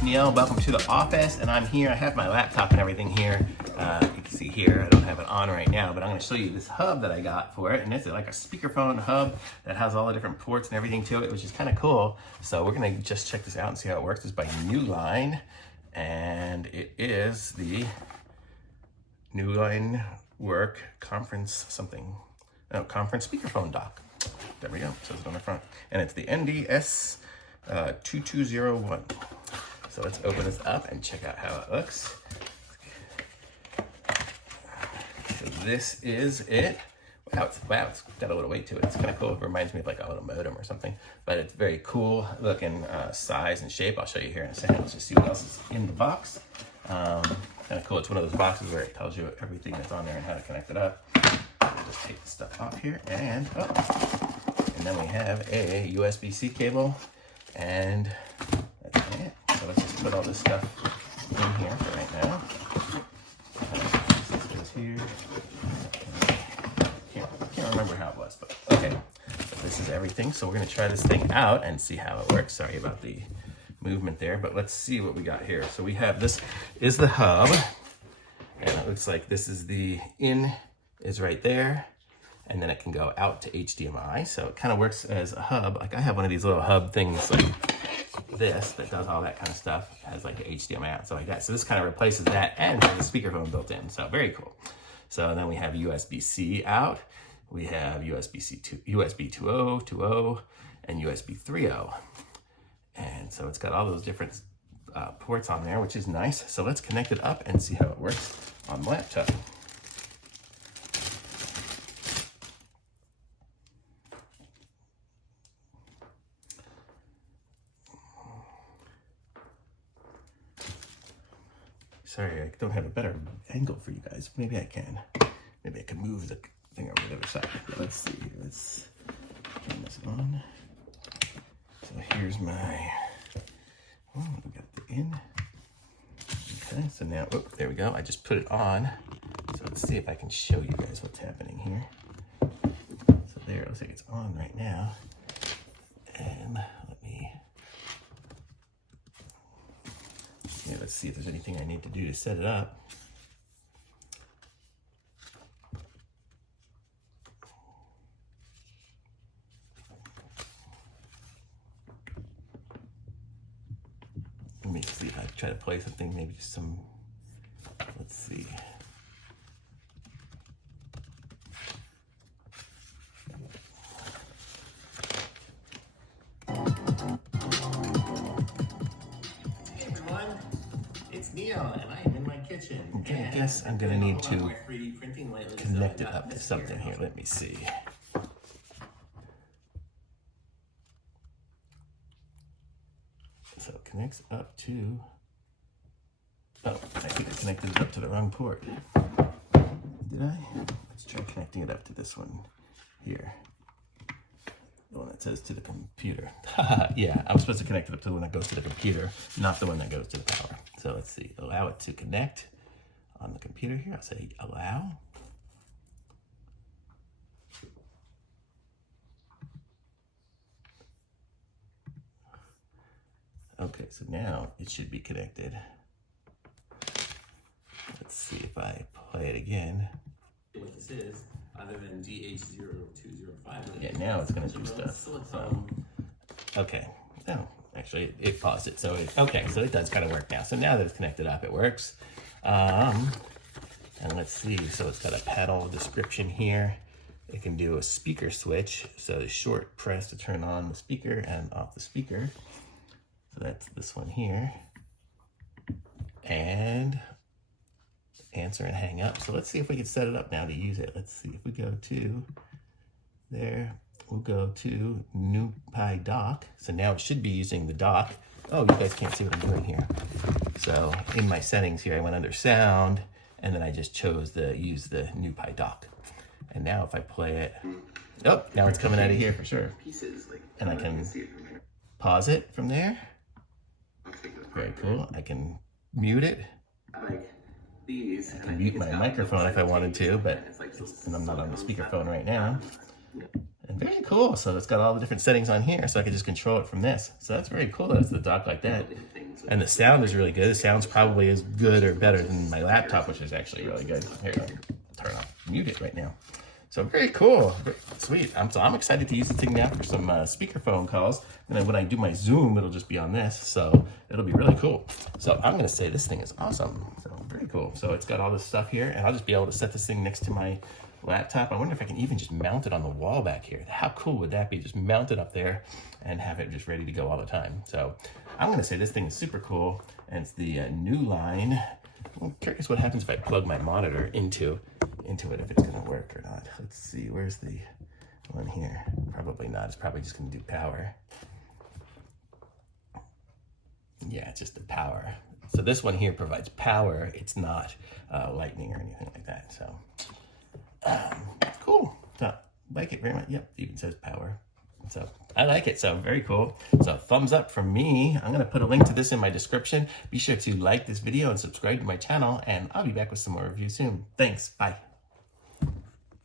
it's Neil. Welcome to the office, and I'm here. I have my laptop and everything here. You can see here, I don't have it on right now, but I'm going to show you this hub that I got for it, and it's like a speakerphone hub that has all the different ports and everything to it, which is kind of cool. So we're going to just check this out and see how it works. It's by Newline, and it is the Newline Work Conference conference speakerphone dock. There we go, it says it on the front. And it's the NDS 2201. So let's open this up and check out how it looks. So this is it. Wow, it's got a little weight to it. It's kind of cool. It reminds me of like a little modem or something, but it's very cool looking size and shape. I'll show you here in a second. Let's just see what else is in the box. Kind of cool. It's one of those boxes where it tells you everything that's on there and how to connect it up. I'll just take the stuff off here and then we have a USB-C cable, and that's it. So let's just put all this stuff in here for right now. This goes here. Can't remember how it was, but okay. So this is everything. So we're gonna try this thing out and see how it works. Sorry about the movement there, but let's see what we got here. So we have, this is the hub, and it looks like this is the in is right there. And then it can go out to HDMI. So it kind of works as a hub. Like I have one of these little hub things like this that does all that kind of stuff. It has like an HDMI out, so like that. So this kind of replaces that and has a speakerphone built in. So very cool. So then we have USB-C out. We have USB-C to USB 2.0, 2.0, and USB 3.0. And so it's got all those different ports on there, which is nice. So let's connect it up and see how it works on the laptop. Sorry, I don't have a better angle for you guys. Maybe I can. Maybe I can move the thing over the other side. But let's see. Let's turn this on. So here's my, we got the in. Okay, so now, there we go. I just put it on. So let's see if I can show you guys what's happening here. So there, it looks like it's on right now. And let's see if there's anything I need to do to set it up. Let me see if I try to play something, maybe just some, let's see. It's Neil, and I am in my kitchen. Okay, I guess I'm gonna need to connect it up to something here. Let me see. So it connects up to, I think I connected it up to the wrong port. Did I? Let's try connecting it up to this one here. The one that says to the computer. Yeah, I'm supposed to connect it up to the one that goes to the computer, not the one that goes to the power. So let's see, allow it to connect on the computer here. I'll say allow. Okay, so now it should be connected. Let's see if I play it again. What this is, other than DH0205. Yeah, now it's gonna do stuff. Okay, no, actually it paused it. So okay, so it does kind of work now. So now that it's connected up, it works. And let's see, so it's got a pedal description here. It can do a speaker switch. So short press to turn on the speaker and off the speaker. So that's this one here. And answer and hang up. So let's see if we can set it up now to use it. Let's see if we go to there. We'll go to NewPi dock. So now it should be using the dock. Oh, you guys can't see what I'm doing here. So in my settings here, I went under sound, and then I just chose to use the NewPi dock. And now if I play it, oh, now it's coming out of here for sure. And I can pause it from there. Very cool. I can mute it. I can mute my microphone if I wanted to, but and I'm not on the speakerphone right now. And very cool. So it's got all the different settings on here, so I can just control it from this. So that's very cool that it's the dock like that. And the sound is really good. The sound's probably as good or better than my laptop, which is actually really good. Here, turn off, mute it right now. So very cool, sweet. I'm excited to use the thing now for some speakerphone calls. And then when I do my Zoom, it'll just be on this. So it'll be really cool. So I'm gonna say this thing is awesome. So very cool. So it's got all this stuff here, and I'll just be able to set this thing next to my laptop. I wonder if I can even just mount it on the wall back here. How cool would that be? Just mount it up there and have it just ready to go all the time. So I'm gonna say this thing is super cool, and it's the Newline. I'm curious what happens if I plug my monitor into it, if it's gonna work or not. Let's see, where's the one here? Probably not, it's probably just gonna do power. Yeah, it's just the power. So this one here provides power, it's not lightning or anything like that. So cool, so like it very much. Yep, it even says power. So I like it, so very cool. So thumbs up from me. I'm gonna put a link to this in my description. Be sure to like this video and subscribe to my channel, and I'll be back with some more reviews soon. Thanks, bye.